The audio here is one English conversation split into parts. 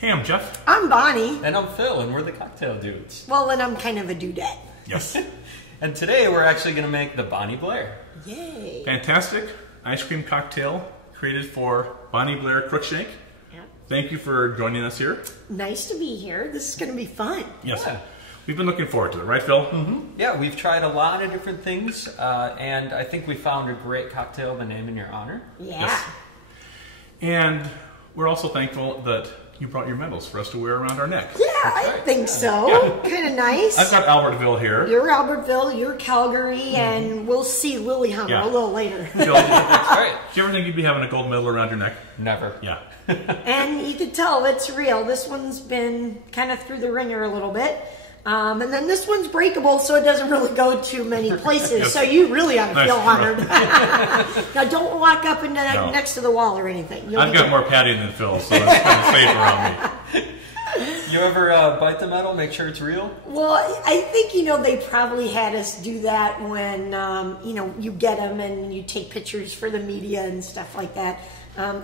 Hey, I'm Jeff. I'm Bonnie. And I'm Phil, and we're the Cocktail Dudes. Well, and I'm kind of a dudette. Yes. And today we're actually going to make the Bonnie Blair. Yay. Fantastic ice cream cocktail created for Bonnie Blair Crookshank. Yeah. Thank you for joining us here. Nice to be here. This is going to be fun. Yes. Yeah. We've been looking forward to it, right, Phil? Mm-hmm. Yeah, we've tried a lot of different things, and I think we found a great cocktail to name in your honor. Yeah. Yes. And we're also thankful that you brought your medals for us to wear around our neck. Yeah, I think so. Yeah. Kind of nice. I've got Albertville here. You're Albertville, you're Calgary, and we'll see Lilyhammer a little later. Phil, That's right. do you ever think you'd be having a gold medal around your neck? Never. Yeah. And you can tell it's real. This one's been kind of through the ringer a little bit. And then this one's breakable, so it doesn't really go to many places. Yes. So you really ought to Nice. feel honored. Now, don't walk up and No. next to the wall or anything. I've got more padding than Phil, so it's kind of safe around me. You ever bite the metal, make sure it's real? Well, I think, they probably had us do that when, you get them and you take pictures for the media and stuff like that.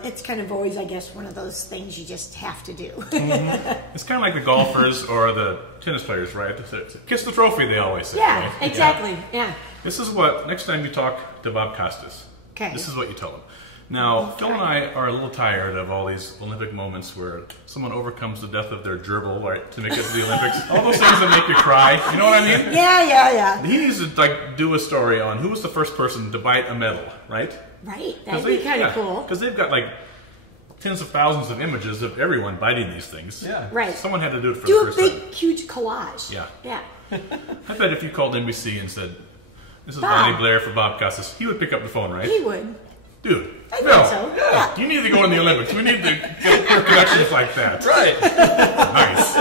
It's kind of always, I guess, one of those things you just have to do. Mm-hmm. It's kind of like the golfers or the tennis players, right? It's kiss the trophy, they always say. Yeah, right? exactly. Yeah. This is what, next time you talk to Bob Costas, Okay. this is what you tell him. Now, Phil and I are a little tired of all these Olympic moments where someone overcomes the death of their gerbil, right, to make it to the Olympics. All those things that make you cry. You know what I mean? Yeah. He needs to do a story on who was the first person to bite a medal, right? Right. That'd be kind of cool. Because they've got tens of thousands of images of everyone biting these things. Yeah. Right. Someone had to do it for Do the a first big, time. huge collage. Yeah. Yeah. I bet if you called NBC and said, "This is Bob. Bonnie Blair for Bob Costas," he would pick up the phone, right? He would. Dude, I Phil, think so. Yeah. you need to go in the Olympics. We need to get connections like that. Right. Nice.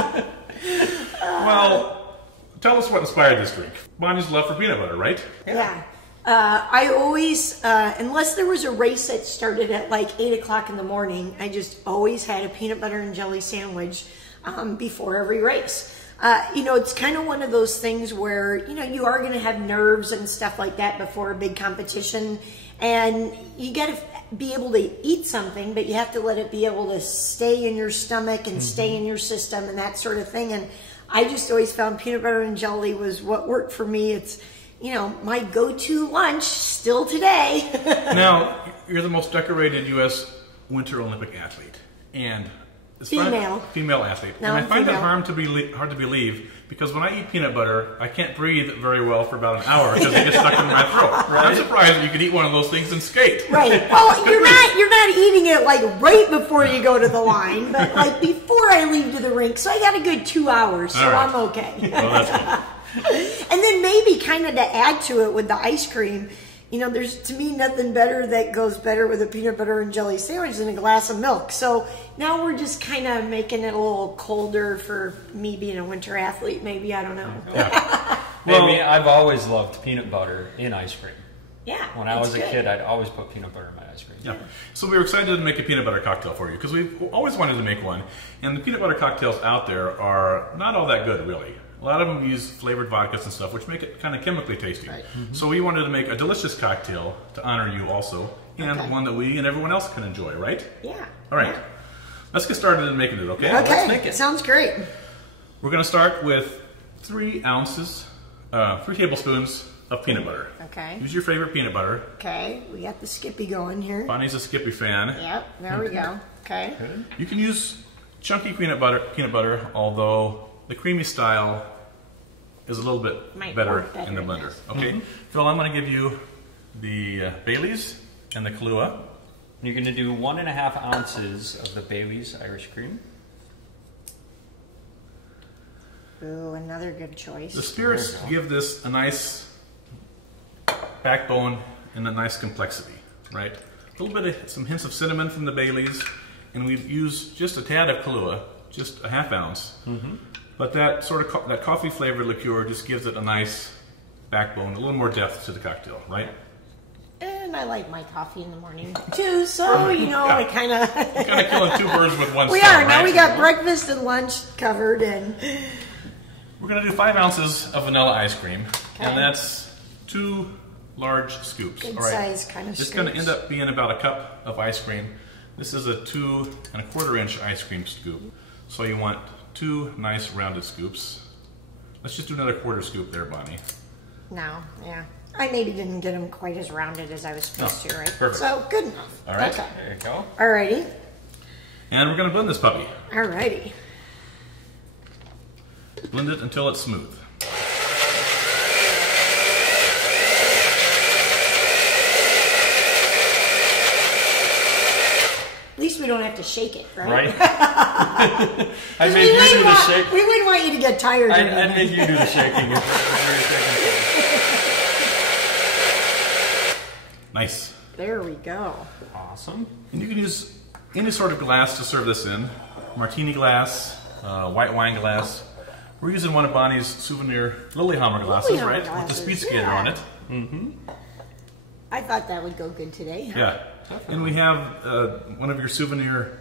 Well, tell us what inspired this drink. Bonnie's love for peanut butter, right? Yeah. I always, unless there was a race that started at 8 o'clock in the morning, I just always had a peanut butter and jelly sandwich before every race. It's kind of one of those things where, you are going to have nerves and stuff like that before a big competition. And you got to be able to eat something, but you have to let it be able to stay in your stomach and stay in your system and that sort of thing. And I just always found peanut butter and jelly was what worked for me. It's, my go-to lunch still today. Now, you're the most decorated U.S. Winter Olympic athlete. And it's female athlete. No, and I I'm find female. it hard to believe because when I eat peanut butter, I can't breathe very well for about an hour because it gets stuck in my throat. Right? I'm surprised that you could eat one of those things and skate. Right. Well, you're not eating it right before you go to the line, but before I leave to the rink. So I got a good 2 hours, so right. I'm okay. Well, that's good. And then maybe kind of to add to it with the ice cream, there's to me nothing better that goes better with a peanut butter and jelly sandwich than a glass of milk. So now we're just kind of making it a little colder for me being a winter athlete. Maybe, I don't know. Yeah. Well, I've always loved peanut butter in ice cream. Yeah. When I was a kid, I'd always put peanut butter in my ice cream. Yeah. So we were excited to make a peanut butter cocktail for you because we've always wanted to make one. And the peanut butter cocktails out there are not all that good, really. A lot of them use flavored vodkas and stuff, which make it kind of chemically tasty. Right. So we wanted to make a delicious cocktail to honor you also, and one that we and everyone else can enjoy, right? Yeah. All right. Yeah. Let's get started in making it, okay? Okay. Let's make it. Sounds great. We're going to start with 3 tablespoons of peanut butter. Okay. Use your favorite peanut butter. Okay. We got the Skippy going here. Bonnie's a Skippy fan. Yep. There we go. Okay. You can use chunky peanut butter, although the creamy style is a little bit better in the blender. Okay, Phil, I'm going to give you the Baileys and the Kahlua. You're going to do 1.5 ounces of the Baileys Irish cream. Ooh, another good choice. The spirits give this a nice backbone and a nice complexity, right? A little bit of some hints of cinnamon from the Baileys, and we use just a tad of Kahlua, just a ½ ounce. But that sort of that coffee flavored liqueur just gives it a nice backbone, a little more depth to the cocktail, right? And I like my coffee in the morning too, so I kind of killing 2 birds with 1 stone. We are now. Right? We got breakfast and lunch covered, and we're going to do 5 ounces of vanilla ice cream, and that's 2 large scoops. Good all right? size kind of This is going to end up being about a cup of ice cream. This is a 2 1/4 inch ice cream scoop. So you want 2 nice rounded scoops. Let's just do another 1/4 scoop there, Bonnie. No, yeah. I maybe didn't get them quite as rounded as I was supposed to, right? Perfect. So, good enough. All right. Okay. There you go. Alrighty. And we're going to blend this puppy. Alrighty. Blend it until it's smooth. At least we don't have to shake it, right? Right? I made you do the shake. We wouldn't want you to get tired. I made you do the shaking. Nice. There we go. Awesome. And you can use any sort of glass to serve this in. Martini glass, white wine glass. We're using one of Bonnie's souvenir Lillehammer glasses, Lillehammer right? glasses, With the speed skater yeah. on it. Mm-hmm. I thought that would go good today. Huh? Yeah. And we have one of your souvenir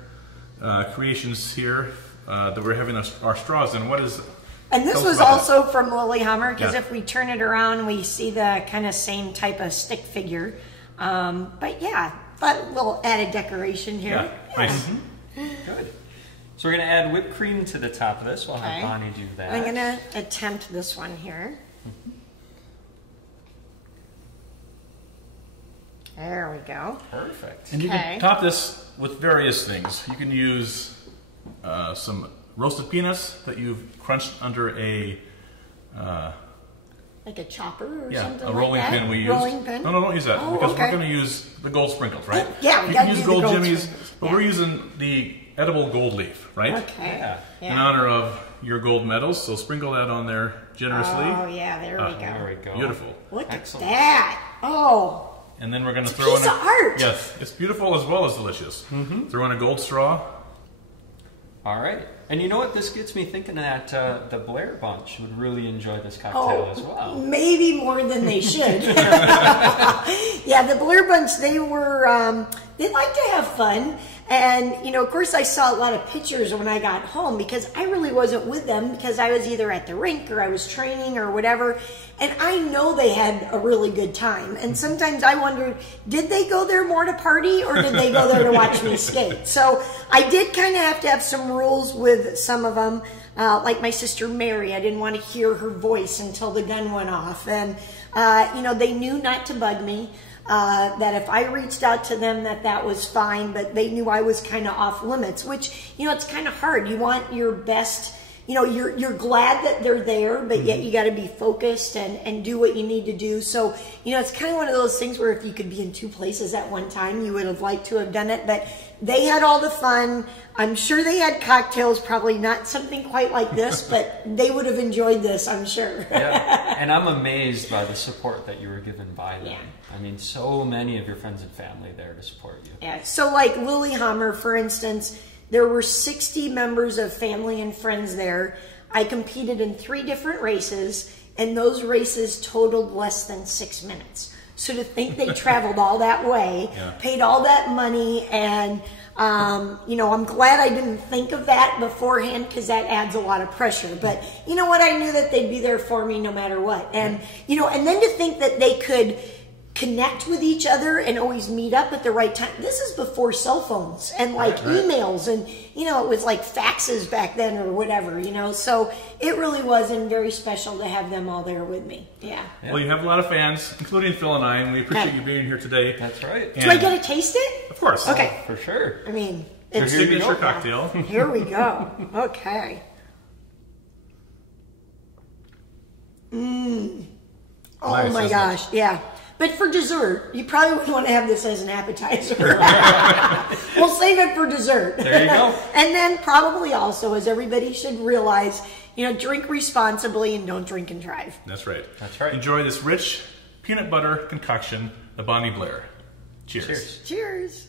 creations here that we're having our straws in. What is it? And this was also from Lillehammer, because Yeah. if we turn it around, we see the kind of same type of stick figure. But yeah, but a little added decoration here. Yeah, nice. Good. So we're going to add whipped cream to the top of this. We'll have Okay. Bonnie do that. I'm going to attempt this one here. There we go. Perfect. And you Okay. can top this with various things. You can use some roasted peanuts that you've crunched under a Like a chopper or yeah, something a rolling like that? pin we used. Rolling pin? No, don't use that Oh, because okay. we're going to use the gold sprinkles, right? Yeah, we you gotta can use do the gold gold jimmies, sprinkles, but yeah. we're using the edible gold leaf, right? Okay. Yeah. In Yeah. honor of your gold medals, so sprinkle that on there generously. Oh, yeah, there we go. There we go. Beautiful. Look Excellent. at that. Oh, And then we're going to It's a throw piece in of art. Yes, it's beautiful as well as delicious. Throw in a gold straw. All right. And you know what? This gets me thinking that the Blair bunch would really enjoy this cocktail as well. maybe more than they should. Yeah, the Blair Bunch, they were, they like to have fun. And, you know, of course I saw a lot of pictures when I got home because I really wasn't with them because I was either at the rink or I was training or whatever. And I know they had a really good time. And sometimes I wondered, did they go there more to party or did they go there to watch me skate? So I did kind of have to have some rules with some of them. Like my sister Mary, I didn't want to hear her voice until the gun went off. And, you know, they knew not to bug me. That if I reached out to them that was fine, but they knew I was kind of off limits, which, you know, it's kind of hard. You want your best, you know, you're glad that they're there, but yet you got to be focused and do what you need to do. So, you know, it's kind of one of those things where if you could be in 2 places at one time, you would have liked to have done it, but they had all the fun. I'm sure they had cocktails, probably not something quite like this, but they would have enjoyed this, I'm sure. Yeah. And I'm amazed by the support that you were given by them. Yeah. I mean, so many of your friends and family there to support you. Yeah, so like Lillehammer, for instance, there were 60 members of family and friends there. I competed in 3 different races, and those races totaled less than 6 minutes. So to think they traveled all that way, paid all that money, and you know, I'm glad I didn't think of that beforehand because that adds a lot of pressure. But you know what? I knew that they'd be there for me no matter what. And you know, and then to think that they could connect with each other and always meet up at the right time. This is before cell phones and like emails and, you know, it was like faxes back then or whatever, you know. So it really was very special to have them all there with me. Yeah. Well, you have a lot of fans, including Phil and I, and we appreciate you being here today. That's right. Do I get to taste it? Of course. Okay. For sure. I mean, It's it's signature cocktail. here we go. Okay. Oh Nice, my isn't gosh, yeah. But for dessert, you probably wouldn't want to have this as an appetizer. We'll save it for dessert. There you go. And then probably also, as everybody should realize, you know, drink responsibly and don't drink and drive. That's right. That's right. Enjoy this rich peanut butter concoction, the Bonnie Blair. Cheers. Cheers. Cheers.